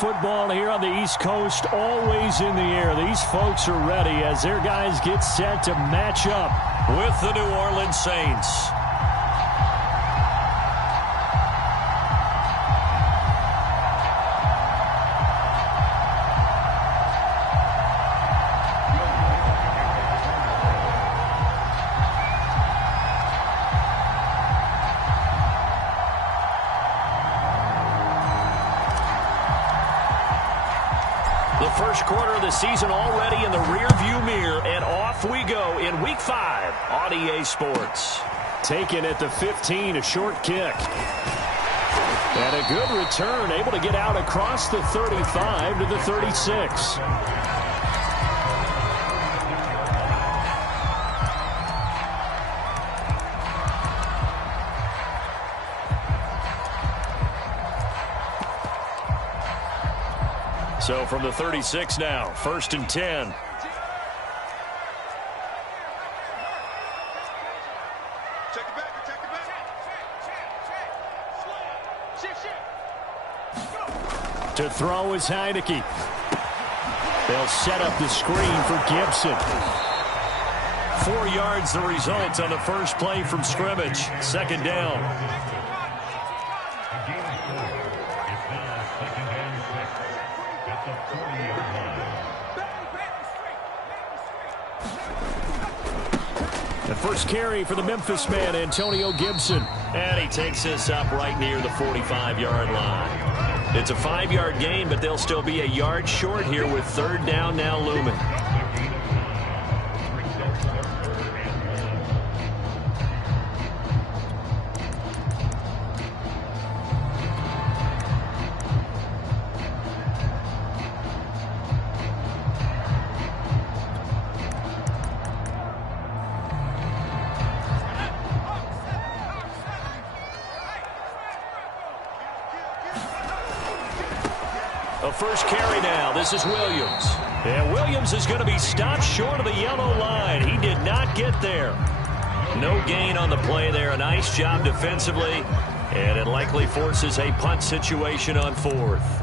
Football here on the East Coast, always in the air. These folks are ready as their guys get set to match up with the New Orleans Saints. First quarter of the season already in the rearview mirror, and off we go in Week 5 on EA Sports. Taken at the 15, a short kick. And a good return, able to get out across the 35 to the 36. So from the 36 now, 1st and 10. To throw is Heineke. They'll set up the screen for Gibson. 4 yards the result on the first play from scrimmage. 2nd down. The first carry for the Memphis man, Antonio Gibson. And he takes this up right near the 45-yard line. It's a 5-yard gain, but they'll still be a yard short here with 3rd down now looming. First carry now. This is Williams. And Williams is going to be stopped short of the yellow line. He did not get there. No gain on the play there. A nice job defensively. And it likely forces a punt situation on 4th.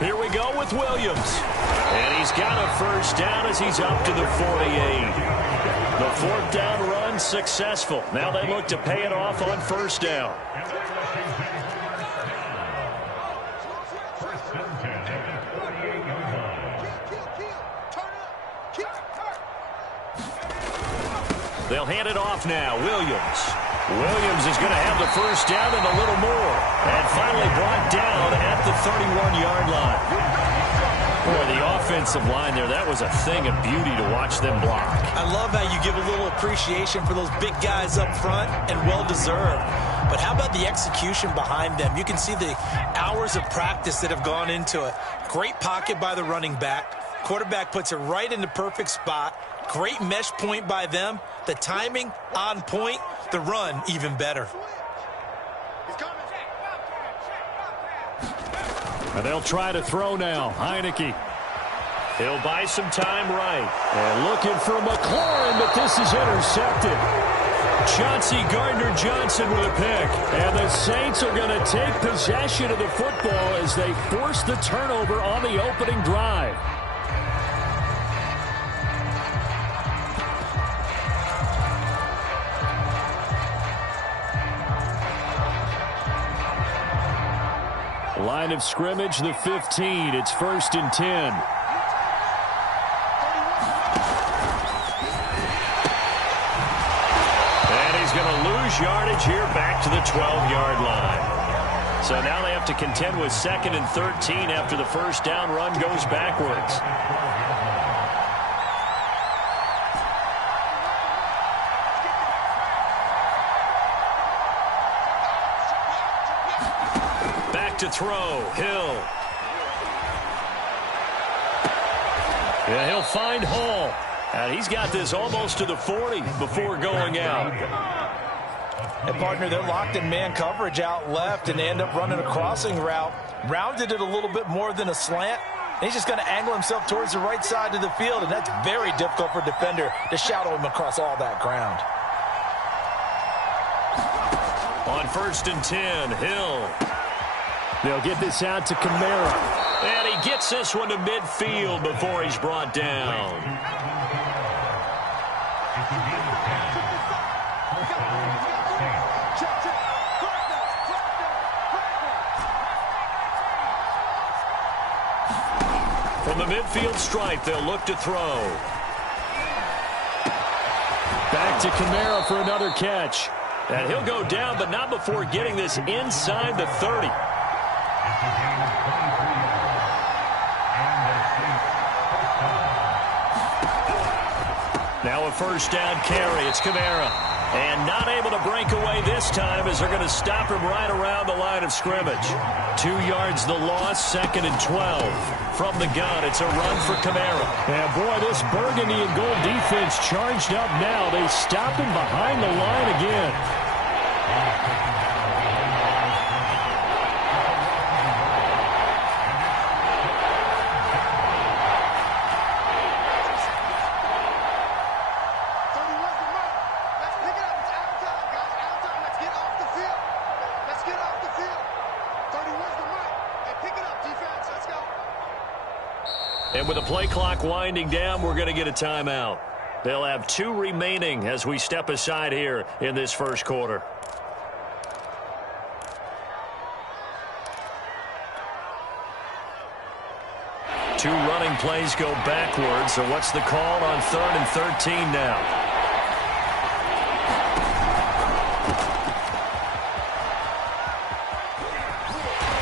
Here we go with Williams. And he's got a first down as he's up to the 48. The 4th down run successful. Now they look to pay it off on 1st down. They'll hand it off now. Williams is going to have the first down and a little more. And finally brought down at the 31-yard line. Boy, the offensive line there, that was a thing of beauty to watch them block. I love how you give a little appreciation for those big guys up front, and well-deserved. But how about the execution behind them? You can see the hours of practice that have gone into it. Great pocket by the running back. Quarterback puts it right in the perfect spot. Great mesh point by them. The timing on point. The run even better. And they'll try to throw now. Heineke. He'll buy some time right. And looking for McLaurin, but this is intercepted. Chauncey Gardner-Johnson with a pick. And the Saints are going to take possession of the football as they force the turnover on the opening drive. Line of scrimmage, the 15. It's 1st and 10. And he's going to lose yardage here back to the 12-yard line. So now they have to contend with 2nd and 13 after the first down run goes backwards. To throw, Hill. Yeah, he'll find Hall. And he's got this almost to the 40 before going out. And, partner, they're locked in man coverage out left, and they end up running a crossing route. Rounded it a little bit more than a slant. And he's just going to angle himself towards the right side of the field, and that's very difficult for a defender to shadow him across all that ground. On 1st and 10, Hill. They'll get this out to Kamara. And he gets this one to midfield before he's brought down. From the midfield stripe, they'll look to throw. Back to Kamara for another catch. And he'll go down, but not before getting this inside the 30. Now a 1st down carry. It's Kamara. And not able to break away this time as they're going to stop him right around the line of scrimmage. 2 yards the loss, 2nd and 12. From the gun, it's a run for Kamara. And boy, this burgundy and gold defense charged up now. They stop him behind the line again. And with the play clock winding down, we're going to get a timeout. They'll have 2 remaining as we step aside here in this first quarter. Two running plays go backwards. So what's the call on 3rd and 13 now?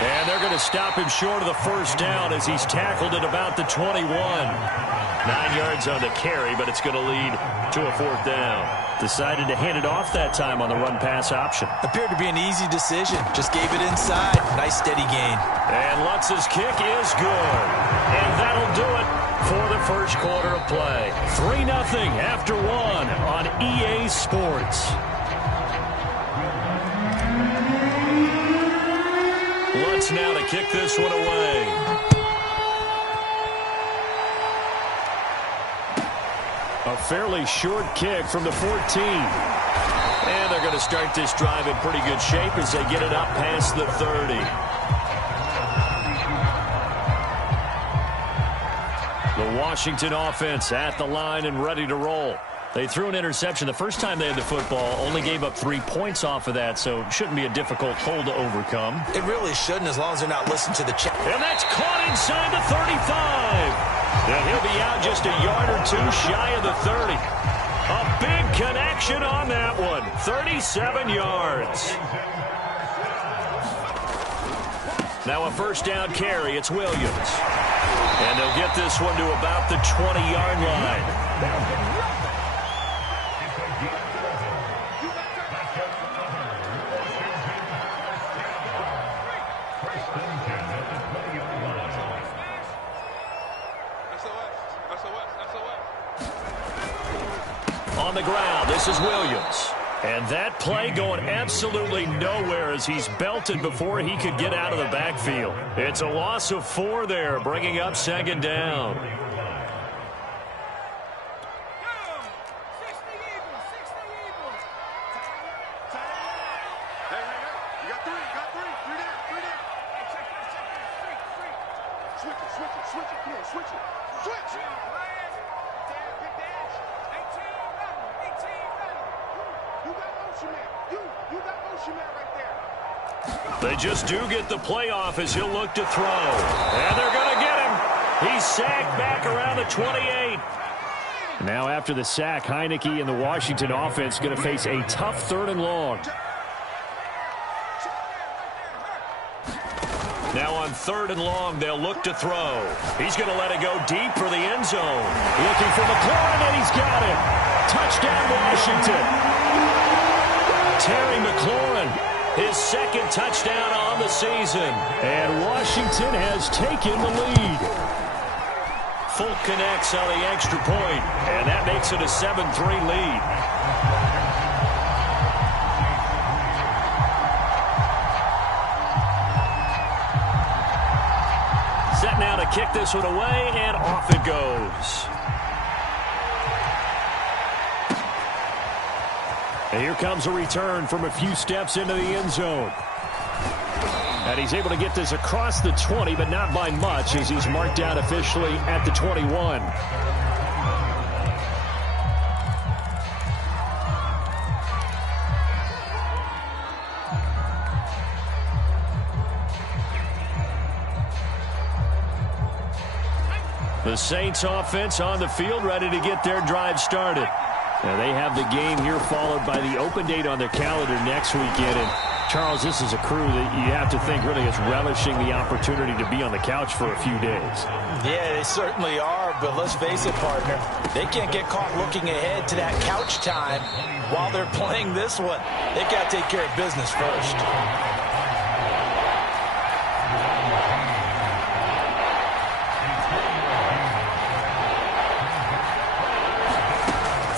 And they're going to stop him short of the 1st down as he's tackled at about the 21. 9 yards on the carry, but it's going to lead to a 4th down. Decided to hand it off that time on the run-pass option. Appeared to be an easy decision. Just gave it inside. Nice steady gain. And Lutz's kick is good. And that'll do it for the first quarter of play. 3-0 after 1 on EA Sports. Lutz now to kick this one away. A fairly short kick from the 14. And they're going to start this drive in pretty good shape as they get it up past the 30. The Washington offense at the line and ready to roll. They threw an interception the first time they had the football, only gave up 3 points off of that, so shouldn't be a difficult hole to overcome. It really shouldn't, as long as they're not listening to the check. And that's caught inside the 35. And he'll be out just a yard or 2 shy of the 30. A big connection on that one. 37 yards. Now a 1st down carry. It's Williams. And they'll get this one to about the 20-yard line. On the ground, this is Williams. And that play going absolutely nowhere as he's belted before he could get out of the backfield. It's a loss of 4 there, bringing up 2nd down. They just do get the playoff as he'll look to throw. And they're going to get him. He's sacked back around the 28. Now after the sack, Heineke and the Washington offense going to face a tough 3rd and long. Now on 3rd and long, they'll look to throw. He's going to let it go deep for the end zone. Looking for McLaurin, and he's got it. Touchdown, Washington. Terry McLaurin. His 2nd touchdown on the season. And Washington has taken the lead. Folk connects on the extra point, and that makes it a 7-3 lead. Set now to kick this one away, and off it goes. And here comes a return from a few steps into the end zone. And he's able to get this across the 20, but not by much, as he's marked down officially at the 21. The Saints offense on the field, ready to get their drive started. Now they have the game here followed by the open date on their calendar next weekend. And Charles, this is a crew that you have to think really is relishing the opportunity to be on the couch for a few days. Yeah, they certainly are, but let's face it, partner. They can't get caught looking ahead to that couch time while they're playing this one. They've got to take care of business first.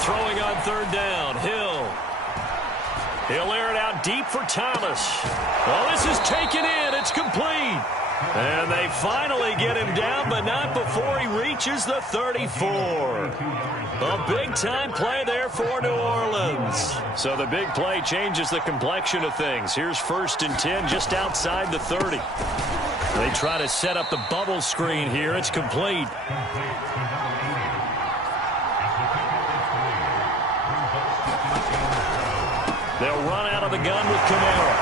Throwing on third down, Hill. He'll air it out deep for Thomas. Well, this is taken in. It's complete. And they finally get him down, but not before he reaches the 34. A big-time play there for New Orleans. So the big play changes the complexion of things. Here's 1st and 10 just outside the 30. They try to set up the bubble screen here. It's complete. They'll run out of the gun with Kamara.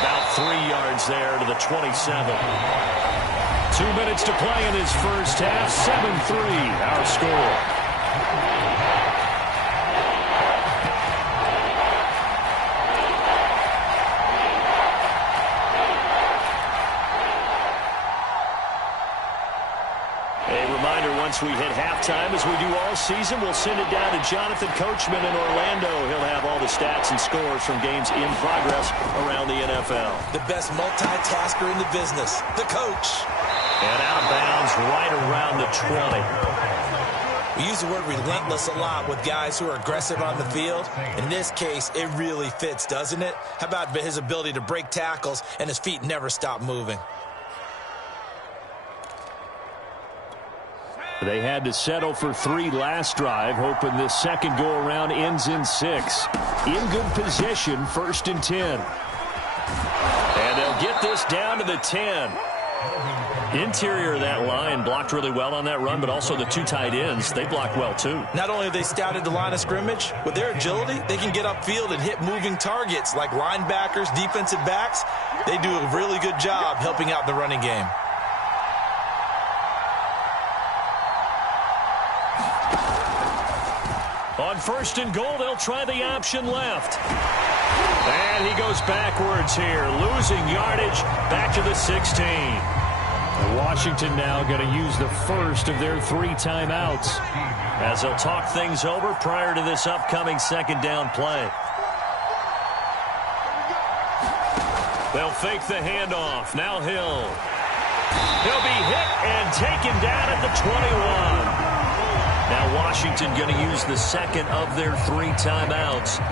About 3 yards there to the 27. 2 minutes to play in this first half. 7-3 our score. Once we hit halftime, as we do all season, we'll send it down to Jonathan Coachman in Orlando. He'll have all the stats and scores from games in progress around the NFL. The best multitasker in the business, the coach. And out of bounds right around the 20. We use the word relentless a lot with guys who are aggressive on the field. In this case, it really fits, doesn't it? How about his ability to break tackles and his feet never stop moving? They had to settle for 3 last drive, hoping this second go-around ends in 6. In good position, 1st and 10. And they'll get this down to the 10. Interior of that line blocked really well on that run, but also the 2 tight ends, they blocked well too. Not only have they scouted the line of scrimmage, with their agility, they can get upfield and hit moving targets like linebackers, defensive backs. They do a really good job helping out the running game. On 1st and goal, they'll try the option left. And he goes backwards here, losing yardage back to the 16. Washington now going to use the first of their 3 timeouts, as they'll talk things over prior to this upcoming second down play. They'll fake the handoff. Now Hill. He'll be hit and taken down at the 21. Now Washington going to use the second of their 3 timeouts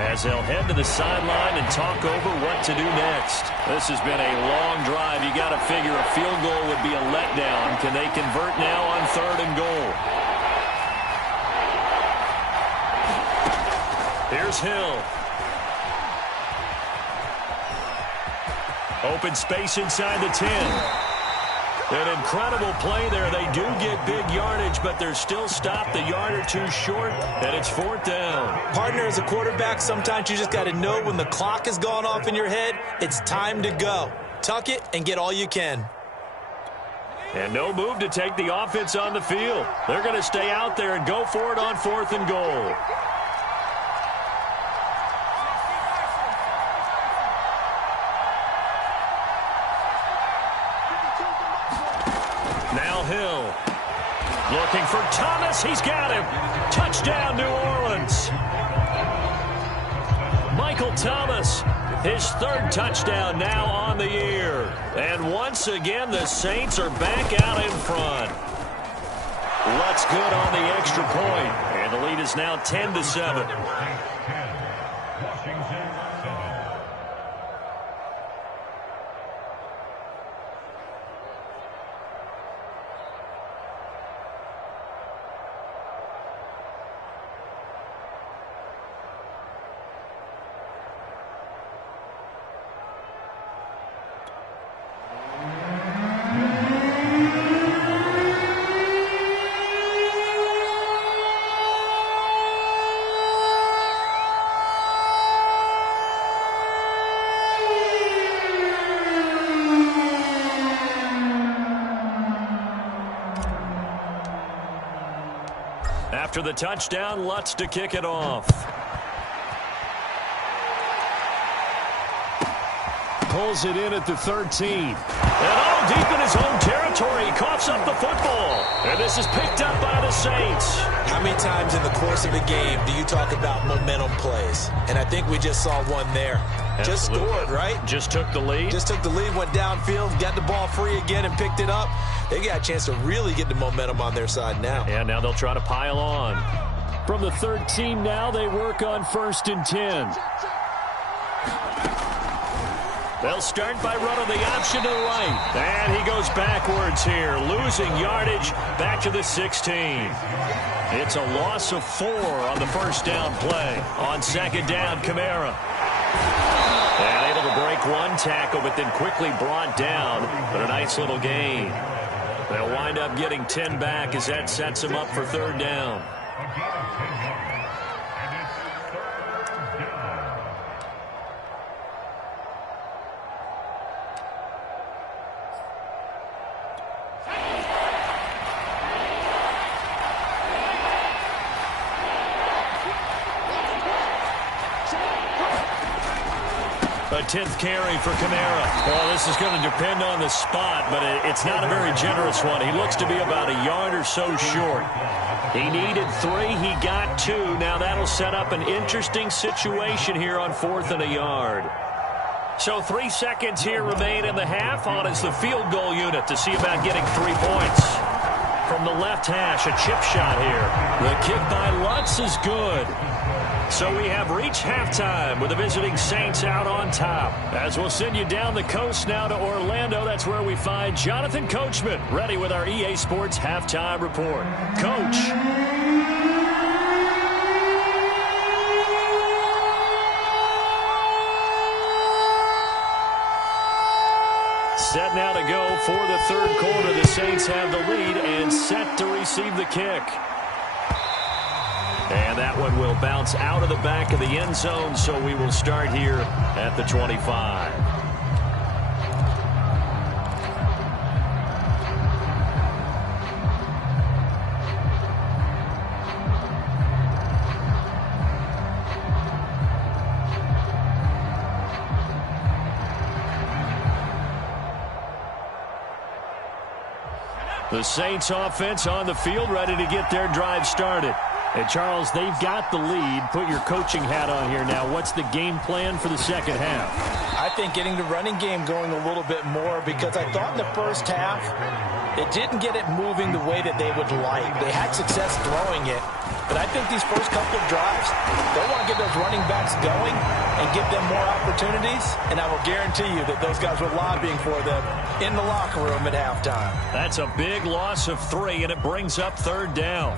as they'll head to the sideline and talk over what to do next. This has been a long drive. You got to figure a field goal would be a letdown. Can they convert now on 3rd and goal? Here's Hill. Open space inside the 10. An incredible play there. They do get big yardage, but they're still stopped a yard or 2 short, and it's 4th down. Partner, as a quarterback, sometimes you just got to know when the clock has gone off in your head, it's time to go. Tuck it and get all you can. And no move to take the offense on the field. They're going to stay out there and go for it on 4th and goal. Hill looking for Thomas. He's got him. Touchdown, New Orleans. Michael Thomas, his 3rd touchdown now on the year. And once again, the Saints are back out in front. Lutz good on the extra point. And the lead is now 10-7. After the touchdown, Lutz to kick it off. Pulls it in at the 13. And all deep in his own territory, he coughs up the football. And this is picked up by the Saints. How many times in the course of a game do you talk about momentum plays? And I think we just saw one there. Absolutely. Just scored, right? Just took the lead. Just took the lead, went downfield, got the ball free again and picked it up. They got a chance to really get the momentum on their side now. And now they'll try to pile on. From the 13 now, they work on 1st and 10. They'll start by running the option to the right. And he goes backwards here, losing yardage back to the 16. It's a loss of 4 on the first down play. On 2nd down, Kamara. And able to break one tackle, but then quickly brought down. But a nice little gain. They'll wind up getting 10 back as that sets them up for 3rd down. A 10th carry for Kamara. Well, this is going to depend on the spot, but it's not a very generous one. He looks to be about a yard or so short. He needed 3. He got 2. Now that'll set up an interesting situation here on 4th and a yard. So 3 seconds here remain in the half. On is the field goal unit to see about getting 3 points. From the left hash, a chip shot here. The kick by Lutz is good. So we have reached halftime with the visiting Saints out on top. As we'll send you down the coast now to Orlando, that's where we find Jonathan Coachman ready with our EA Sports Halftime Report. Coach. Set now to go for the 3rd quarter. The Saints have the lead and set to receive the kick. And that one will bounce out of the back of the end zone, so we will start here at the 25. The Saints offense on the field, ready to get their drive started. And, Charles, they've got the lead. Put your coaching hat on here now. What's the game plan for the second half? I think getting the running game going a little bit more, because I thought in the first half it didn't get it moving the way that they would like. They had success throwing it, but I think these first couple of drives, they want to get those running backs going and give them more opportunities, and I will guarantee you that those guys were lobbying for them in the locker room at halftime. That's a big loss of 3, and it brings up 3rd down.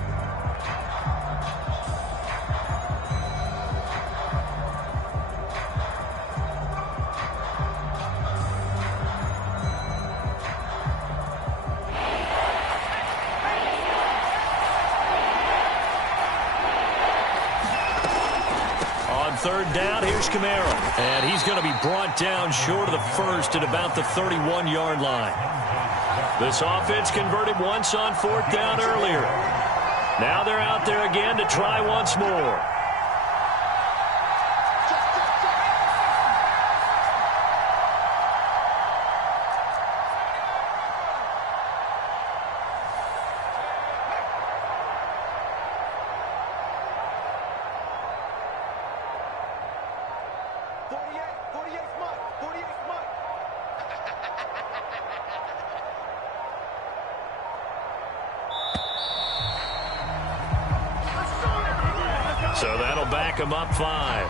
On 3rd down, here's Kamara. And he's going to be brought down short of the 1st at about the 31-yard line. This offense converted once on 4th down earlier. Now they're out there again to try once more. So that'll back them up 5.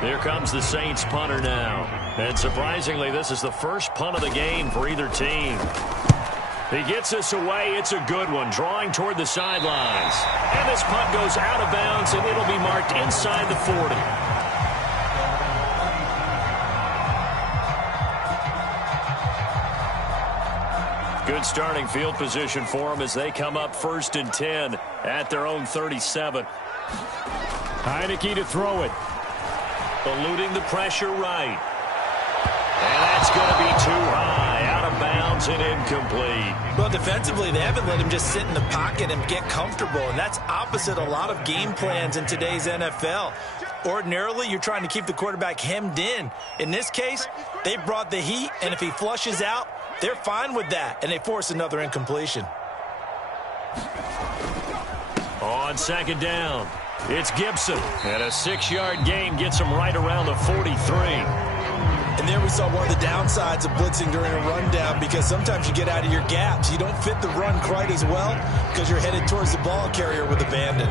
Here comes the Saints punter now. And surprisingly, this is the first punt of the game for either team. He gets this away. It's a good one, drawing toward the sidelines. And this punt goes out of bounds, and it'll be marked inside the 40. Good starting field position for them as they come up 1st and 10 at their own 37. Heineke to throw it. Eluding the pressure right. And that's going to be too high. Out of bounds. downs and incomplete. Well, defensively, they haven't let him just sit in the pocket and get comfortable, and that's opposite a lot of game plans in today's NFL. Ordinarily, you're trying to keep the quarterback hemmed in. In this case, they brought the heat, and if he flushes out, they're fine with that, and they force another incompletion. On second down, it's Gibson, and a 6-yard gain gets him right around the 43. And there we saw one of the downsides of blitzing during a rundown, because sometimes you get out of your gaps. You don't fit the run quite as well because you're headed towards the ball carrier with abandon.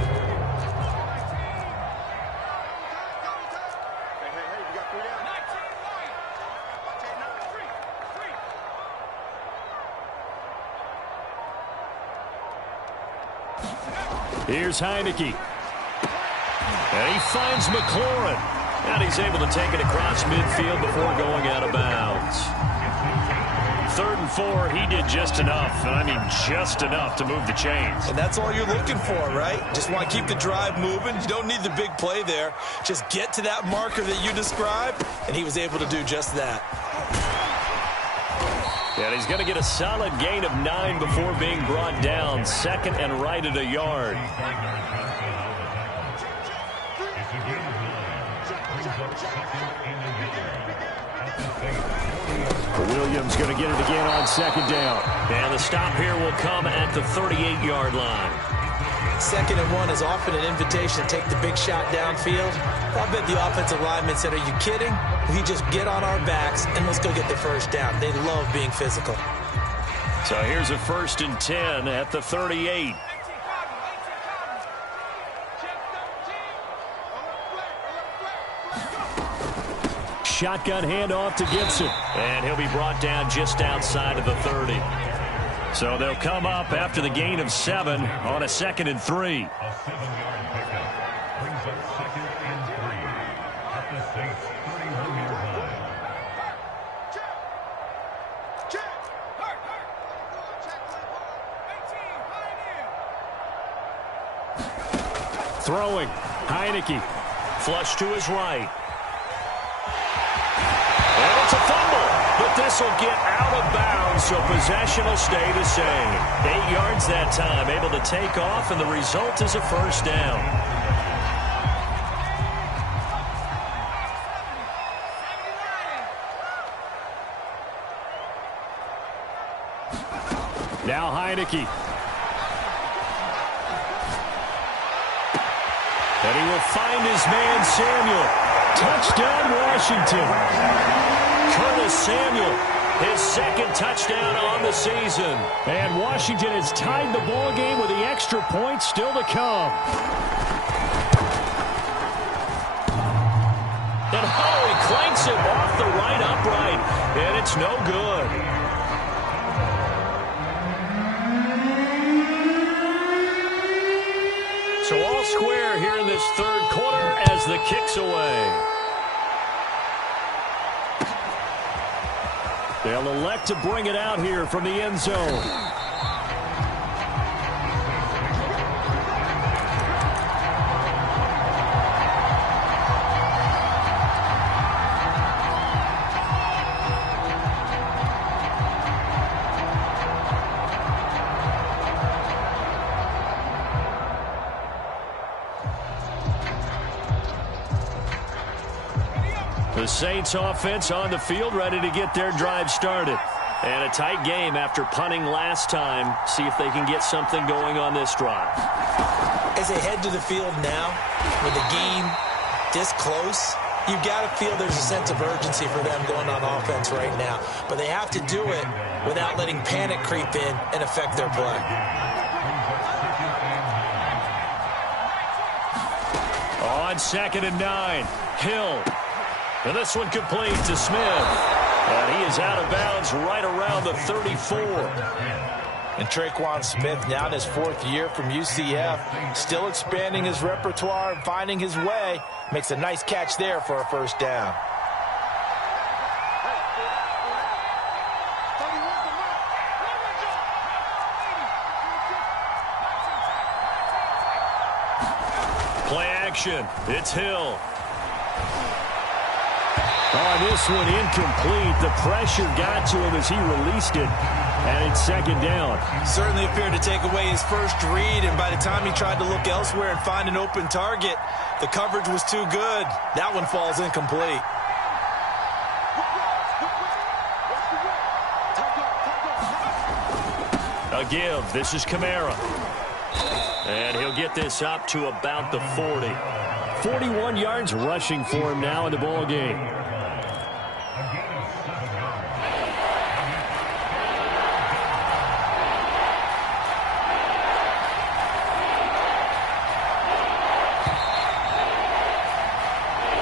Here's Heineke. And he finds McLaurin. And he's able to take it across midfield before going out of bounds. 3rd and 4, he did just enough. And I mean just enough to move the chains. And that's all you're looking for, right? Just want to keep the drive moving. You don't need the big play there. Just get to that marker that you described, and he was able to do just that. And he's going to get a solid gain of 9 before being brought down. 2nd and right at a yard. Williams going to get it again on 2nd down. And the stop here will come at the 38-yard line. 2nd and 1 is often an invitation to take the big shot downfield. I bet the offensive lineman said, "Are you kidding? We just get on our backs and let's go get the first down." They love being physical. So here's a 1st and 10 at the 38. Shotgun handoff to Gibson. And he'll be brought down just outside of the 30. So they'll come up after the gain of 7 on a 2nd and 3. A 7-yard pickup brings up 2nd and 3 at the Saints' 31-yard line. Throwing. Heineke. Flush to his right. And it's a fumble. But this will get out of bounds, so possession will stay the same. 8 yards that time, able to take off, and the result is a first down. Now Heineke. And he will find his man, Samuel. Touchdown, Washington. Curtis Samuel, his 2nd touchdown on the season. And Washington has tied the ball game with the extra point still to come. And he clanks it off the right upright, and it's no good. So all square here in this 3rd quarter as the kick's away. They'll elect to bring it out here from the end zone. The Saints offense on the field, ready to get their drive started. And a tight game after punting last time. See if they can get something going on this drive. As they head to the field now, with the game this close, you've got to feel there's a sense of urgency for them going on offense right now. But they have to do it without letting panic creep in and affect their play. On 2nd and 9, Hill. And this one complete to Smith. And he is out of bounds right around the 34. And Traquan Smith, now in his 4th year from UCF, still expanding his repertoire and finding his way. Makes a nice catch there for a first down. Play action. It's Hill. Oh, this one incomplete. The pressure got to him as he released it, and it's second down. Certainly appeared to take away his first read, and by the time he tried to look elsewhere and find an open target, the coverage was too good. That one falls incomplete. A give. This is Kamara. And he'll get this up to about the 40. 41 yards rushing for him now in the ball game.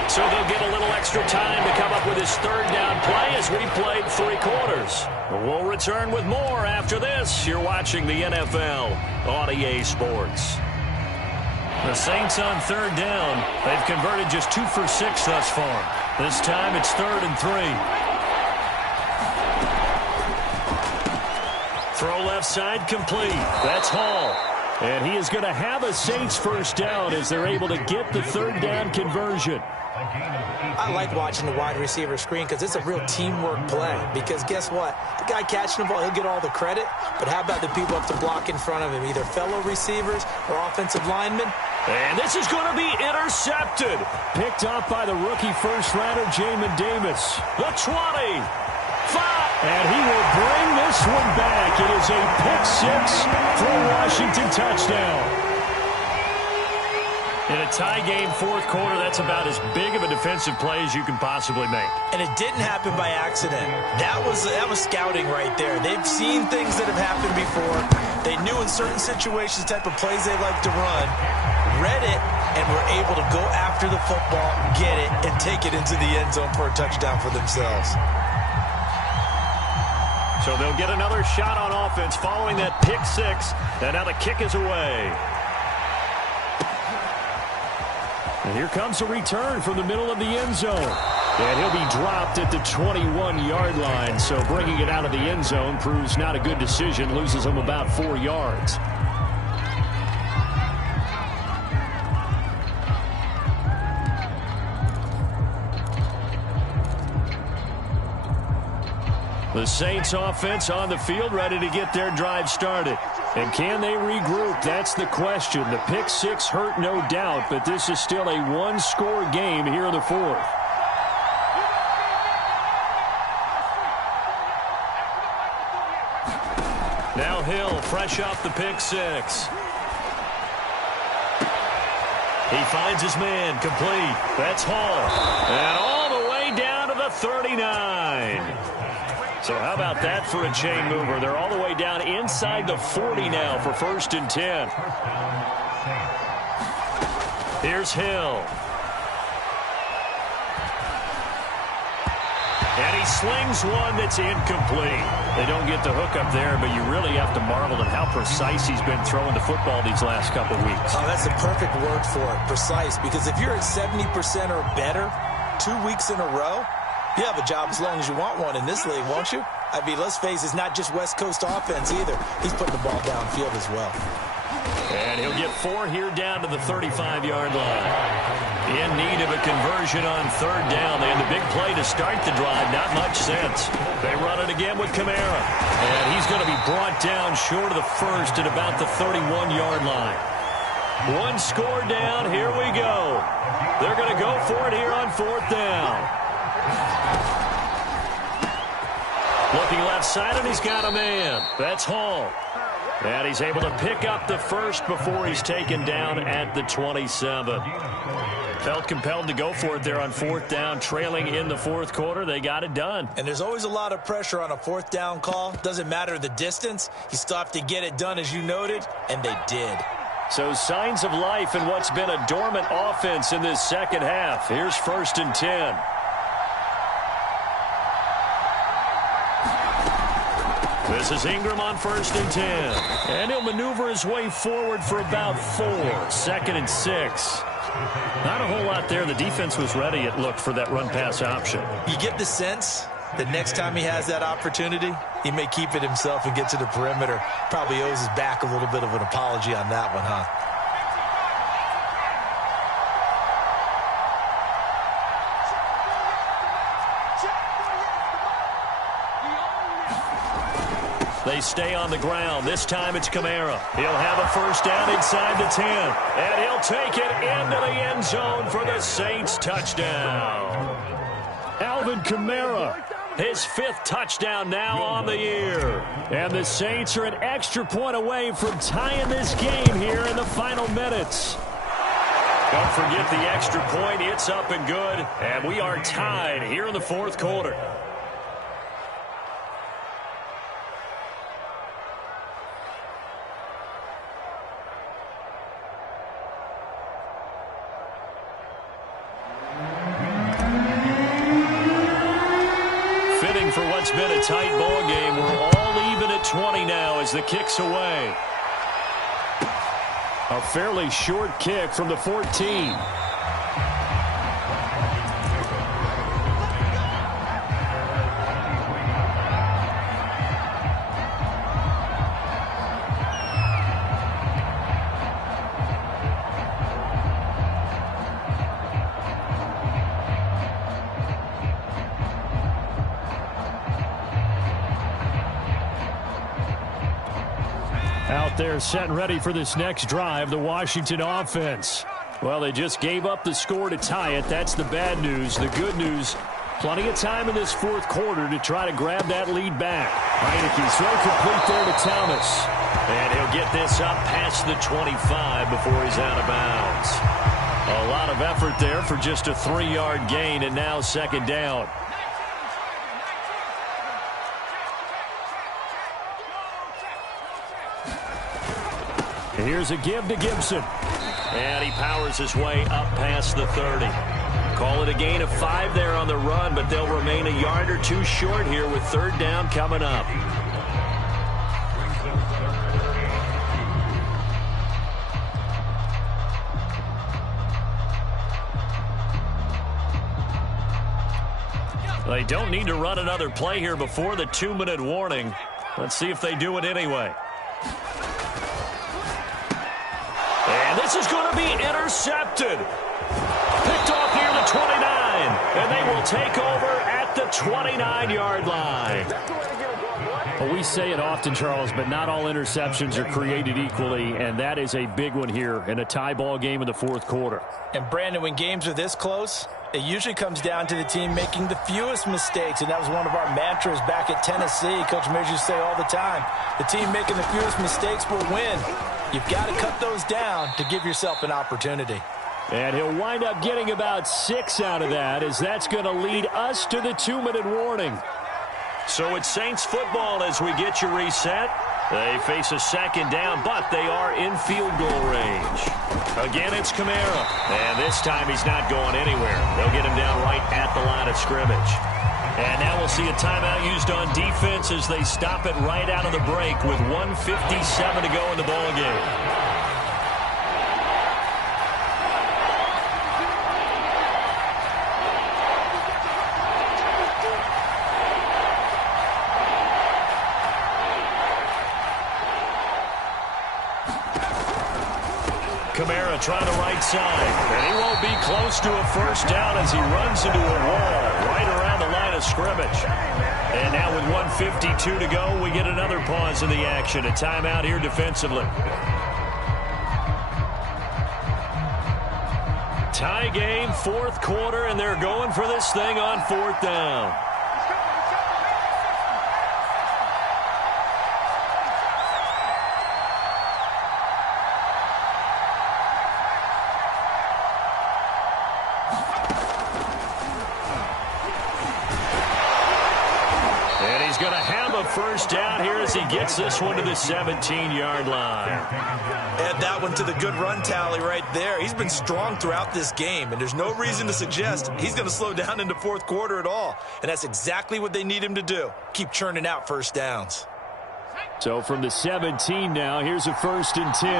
So they'll get a little extra time to come up with his third down play as we played 3 quarters. We'll return with more after this. You're watching the NFL on EA Sports. The Saints on third down. They've converted just 2 for 6 thus far. This time it's 3rd and 3. Throw left side complete. That's Hall. And he is going to have a Saints first down as they're able to get the third down conversion. I like watching the wide receiver screen because it's a real teamwork play. Because guess what? The guy catching the ball, he'll get all the credit. But how about the people up to block in front of him, either fellow receivers or offensive linemen? And this is going to be intercepted. Picked off by the rookie first-rounder, Jamin Davis. The 20. 5. And he will bring this one back. It is a pick-6 for a Washington touchdown. In a tie game, 4th quarter, that's about as big of a defensive play as you can possibly make. And it didn't happen by accident. That was scouting right there. They've seen things that have happened before. They knew in certain situations the type of plays they like to run, read it, and were able to go after the football, get it, and take it into the end zone for a touchdown for themselves. So they'll get another shot on offense following that pick-6, and now the kick is away. And here comes a return from the middle of the end zone. And he'll be dropped at the 21-yard line. So bringing it out of the end zone proves not a good decision. Loses him about 4 yards. The Saints offense on the field ready to get their drive started. And can they regroup? That's the question. The pick-6 hurt, no doubt, but this is still a one-score game here in the 4th. Now Hill, fresh off the pick-6. He finds his man, complete. That's Hall. And all the way down to the 39. So how about that for a chain mover? They're all the way down inside the 40 now for 1st and 10. Here's Hill. And he slings one that's incomplete. They don't get the hook up there, but you really have to marvel at how precise he's been throwing the football these last couple of weeks. Oh, that's the perfect word for it, precise. Because if you're at 70% or better 2 weeks in a row, you have a job as long as you want one in this league, won't you? I mean, let's face it, it's not just West Coast offense either. He's putting the ball downfield as well. And he'll get 4 here down to the 35-yard line. In need of a conversion on 3rd down. They had the big play to start the drive. Not much sense. They run it again with Kamara. And he's going to be brought down short of the 1st at about the 31-yard line. 1 score down. Here we go. They're going to go for it here on 4th down. Looking left side, and he's got a man. That's Hall. And he's able to pick up the 1st before he's taken down at the 27. Felt compelled to go for it there on 4th down, trailing in the 4th quarter. They got it done. And there's always a lot of pressure on a 4th down call. Doesn't matter the distance. You still have to get it done, as you noted, and they did. So signs of life in what's been a dormant offense in this second half. Here's 1st and 10. This is Ingram on 1st and 10. And he'll maneuver his way forward for about 4. 2nd and 6. Not a whole lot there. The defense was ready, it looked, for that run-pass option. You get the sense that next time he has that opportunity, he may keep it himself and get to the perimeter. Probably owes his back a little bit of an apology on that one, huh? They stay on the ground. This time it's Kamara. He'll have a first down inside the 10. And he'll take it into the end zone for the Saints touchdown. Alvin Kamara. His 5th touchdown now on the year. And the Saints are an extra point away from tying this game here in the final minutes. Don't forget the extra point. It's up and good. And we are tied here in the 4th quarter. For what's been a tight ball game, we're all even at 20 now as the kick's away. A fairly short kick from the 14. Out there set and ready for this next drive, the Washington offense. Well, they just gave up the score to tie it. That's the bad news. The good news, plenty of time in this 4th quarter to try to grab that lead back. Heineke throw complete there to Thomas. And he'll get this up past the 25 before he's out of bounds. A lot of effort there for just a 3-yard gain, and now 2nd down. Here's a give to Gibson. And he powers his way up past the 30. Call it a gain of 5 there on the run, but they'll remain a yard or 2 short here with 3rd down coming up. They don't need to run another play here before the 2-minute warning. Let's see if they do it anyway. And this is going to be intercepted. Picked off near the 29. And they will take over at the 29-yard line. Well, we say it often, Charles, but not all interceptions are created equally, and that is a big one here in a tie ball game in the 4th quarter. And, Brandon, when games are this close, it usually comes down to the team making the fewest mistakes, and that was one of our mantras back at Tennessee. Coach Mears used to say all the time, the team making the fewest mistakes will win. You've got to cut those down to give yourself an opportunity. And he'll wind up getting about 6 out of that, as that's going to lead us to the 2-minute warning. So it's Saints football as we get you reset. They face a 2nd down, but they are in field goal range. Again, it's Kamara. And this time he's not going anywhere. They'll get him down right at the line of scrimmage. And now we'll see a timeout used on defense as they stop it right out of the break with 1:57 to go in the ball game. Kamara trying the right side. And he won't be close to a first down as he runs into a wall right around the line of scrimmage. And now with 1:52 to go, we get another pause in the action. A timeout here defensively. Tie game, 4th quarter, and they're going for this thing on 4th down. First down here as he gets this one to the 17-yard line. Add that one to the good run tally right there. He's been strong throughout this game, and there's no reason to suggest he's going to slow down into 4th quarter at all. And that's exactly what they need him to do. Keep churning out first downs. So from the 17 now, here's a 1st and 10.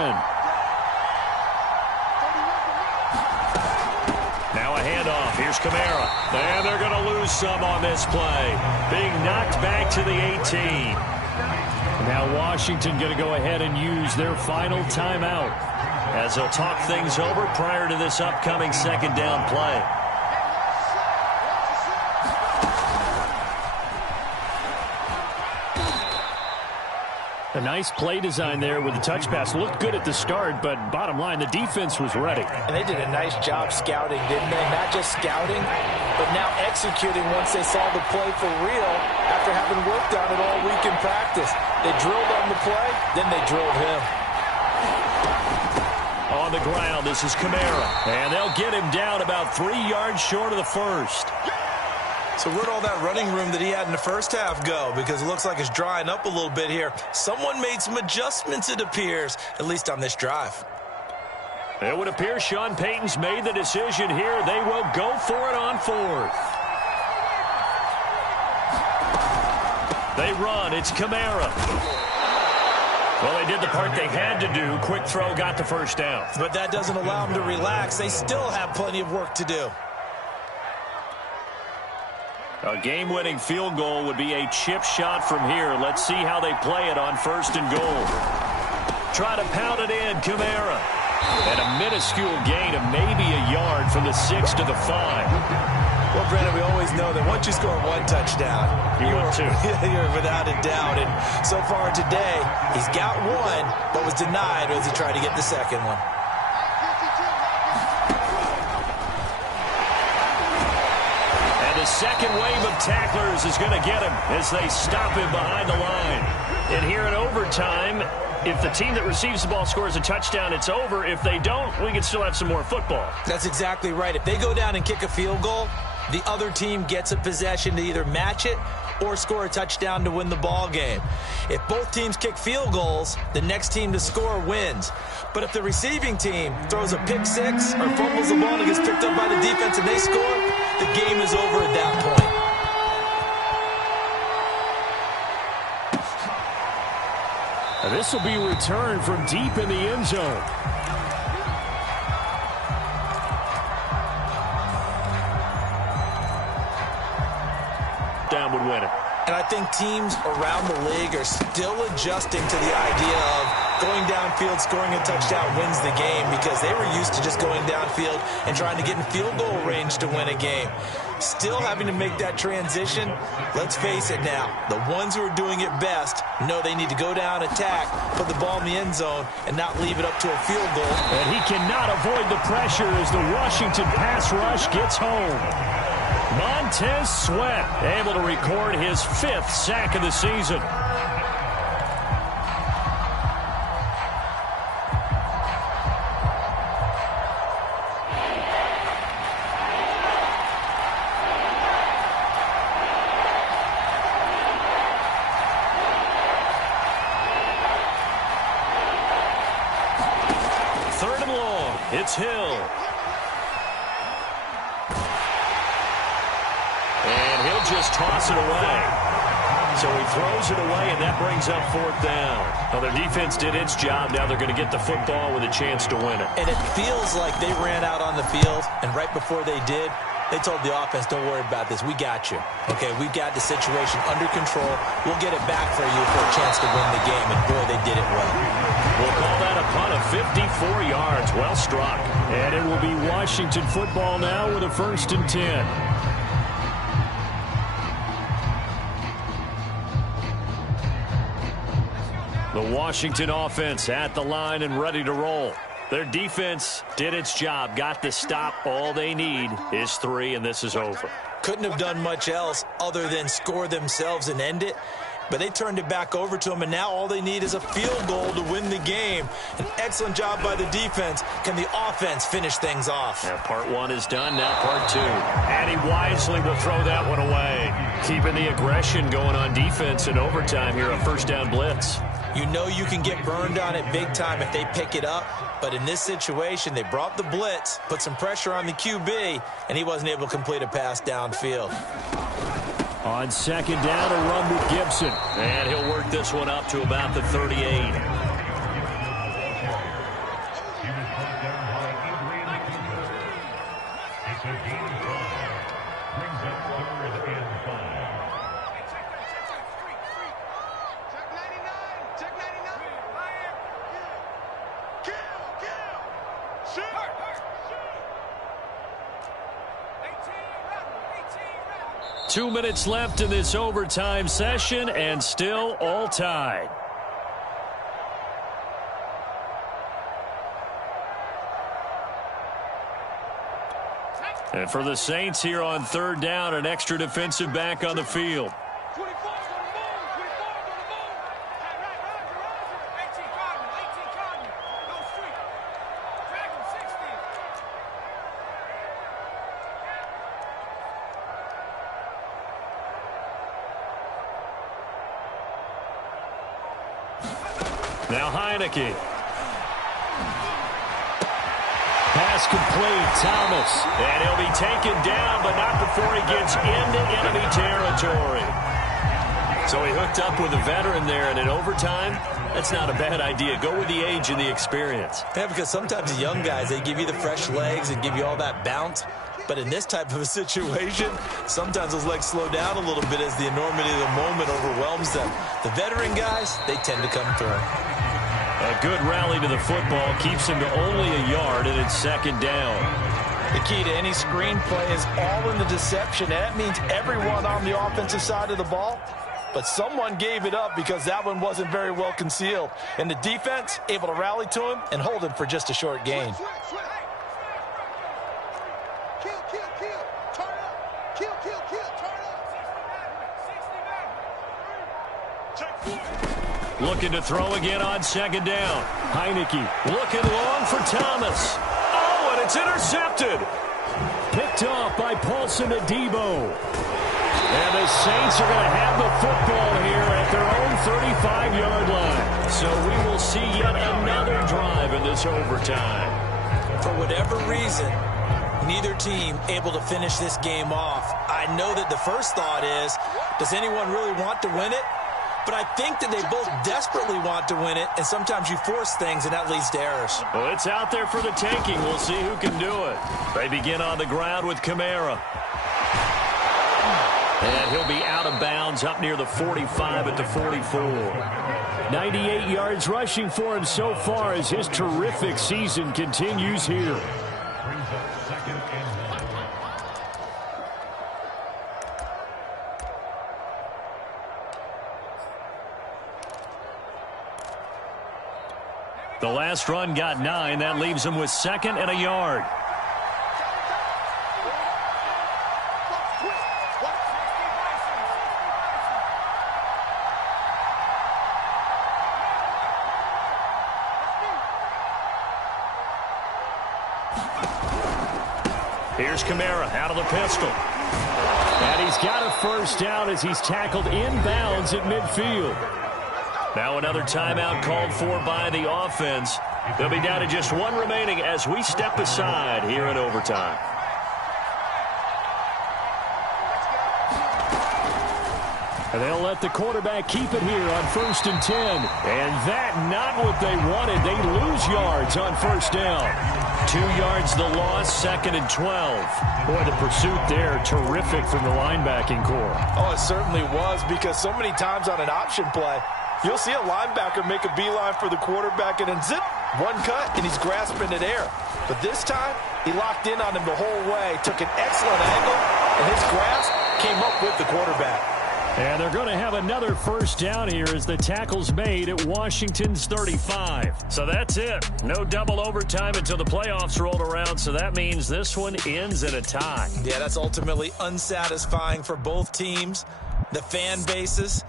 Now a handoff. Here's Kamara. And they're going to lose some on this play. Being knocked back to the 18. Now Washington going to go ahead and use their final timeout as they'll talk things over prior to this upcoming 2nd down play. nice play design there with the touch pass. Looked good at the start, but bottom line, the defense was ready. And they did a nice job scouting, didn't they? Not just scouting, but now executing once they saw the play for real after having worked on it all week in practice. They drilled on the play, then they drilled him. On the ground, this is Kamara. And they'll get him down about 3 yards short of the first. So where'd all that running room that he had in the first half go? Because it looks like it's drying up a little bit here. Someone made some adjustments, it appears, at least on this drive. It would appear Sean Payton's made the decision here. They will go for it on fourth. They run. It's Kamara. Well, they did the part they had to do. Quick throw, got the first down. But that doesn't allow them to relax. They still have plenty of work to do. A game-winning field goal would be a chip shot from here. Let's see how they play it on 1st and goal. Try to pound it in, Kamara. And a minuscule gain of maybe a yard from the 6 to the 5. Well, Brennan, we always know that once you score one touchdown, you're without a doubt. And so far today, he's got one, but was denied as he tried to get the second one. The second wave of tacklers is going to get him as they stop him behind the line. And here in overtime, if the team that receives the ball scores a touchdown, it's over. If they don't, we can still have some more football. That's exactly right. If they go down and kick a field goal, the other team gets a possession to either match it or score a touchdown to win the ball game. If both teams kick field goals, the next team to score wins. But if the receiving team throws a pick six or fumbles the ball and it gets picked up by the defense and they score, the game is over at that point. This will be returned from deep in the end zone. Down would win it. And I think teams around the league are still adjusting to the idea of going downfield, scoring a touchdown wins the game, because they were used to just going downfield and trying to get in field goal range to win a game. Still having to make that transition. Let's face it now, the ones who are doing it best know they need to go down, attack, put the ball in the end zone, and not leave it up to a field goal. And he cannot avoid the pressure as the Washington pass rush gets home. Montez Sweat able to record his 5th sack of the season. Third and long. It's Hill. And he'll just toss it away. So he throws it away, and that brings up 4th down. Well, their defense did its job. Now they're going to get the football with a chance to win it. And it feels like they ran out on the field, and right before they did, they told the offense, don't worry about this. We got you. Okay, we've got the situation under control. We'll get it back for you for a chance to win the game. And, boy, they did it well. We'll call that a punt of 54 yards. Well struck. And it will be Washington football now with a 1st and 10. The Washington offense at the line and ready to roll. Their defense did its job, got the stop. All they need is 3, and this is over. Couldn't have done much else other than score themselves and end it. But they turned it back over to them, and now all they need is a field goal to win the game. An excellent job by the defense. Can the offense finish things off? Yeah, part 1 is done, now part 2. And he wisely will throw that one away. Keeping the aggression going on defense in overtime here, a 1st down blitz. You know you can get burned on it big time if they pick it up. But in this situation, they brought the blitz, put some pressure on the QB, and he wasn't able to complete a pass downfield. On 2nd down, a run with Gibson. And he'll work this one up to about the 38. He was brought down by Adrian Peterson. It's a gain of 5. Brings up 3rd and 5. Check 99. Check 99. Kill. Shoot. 18. 2 minutes left in this overtime session, and still all tied. And for the Saints here on third down, an extra defensive back on the field. 24's going to move. 24's going to move. Hey, Roger. 18 Cardinal. 18 Cardinal. Go street. Drag him 60. Now Heineke. Pass complete, Thomas. And he'll be taken down, but not before he gets into enemy territory. So he hooked up with a veteran there, and in overtime, that's not a bad idea. Go with the age and the experience. Yeah, because sometimes the young guys, they give you the fresh legs and give you all that bounce. But in this type of a situation, sometimes those legs slow down a little bit as the enormity of the moment overwhelms them. The veteran guys, they tend to come through. A good rally to the football keeps him to only a yard, and it's second down. The key to any screenplay is all in the deception. That means everyone on the offensive side of the ball, but someone gave it up because that one wasn't very well concealed. And the defense able to rally to him and hold him for just a short gain. Switch. Kill. Turn up. Kill. Turn up. 60 back. Check 4. Looking to throw again on second down. Heineke looking long for Thomas. Oh, and it's intercepted. Picked off by Paulson Adebo. And the Saints are going to have the football here at their own 35-yard line. So we will see yet another drive in this overtime. For whatever reason, neither team able to finish this game off. I know that the first thought is, does anyone really want to win it? But I think that they both desperately want to win it, and sometimes you force things, and that leads to errors. Well, it's out there for the taking. We'll see who can do it. They begin on the ground with Kamara. And he'll be out of bounds up near the 45 at the 44. 98 yards rushing for him so far as his terrific season continues here. Brings up second and 1. The last run got 9. That leaves him with second and a yard. Here's Kamara out of the pistol. And he's got a first down as he's tackled inbounds at midfield. Now another timeout called for by the offense. They'll be down to just one remaining as we step aside here in overtime. And they'll let the quarterback keep it here on 1st and 10. And that not what they wanted. They lose yards on first down. 2 yards the loss, 2nd and 12. Boy, the pursuit there, terrific from the linebacking core. Oh, it certainly was, because so many times on an option play, you'll see a linebacker make a beeline for the quarterback and then zip, one cut, and he's grasping at air. But this time, he locked in on him the whole way, took an excellent angle, and his grasp came up with the quarterback. And they're going to have another first down here as the tackle's made at Washington's 35. So that's it. No double overtime until the playoffs rolled around, so that means this one ends in a tie. Yeah, that's ultimately unsatisfying for both teams. The fan bases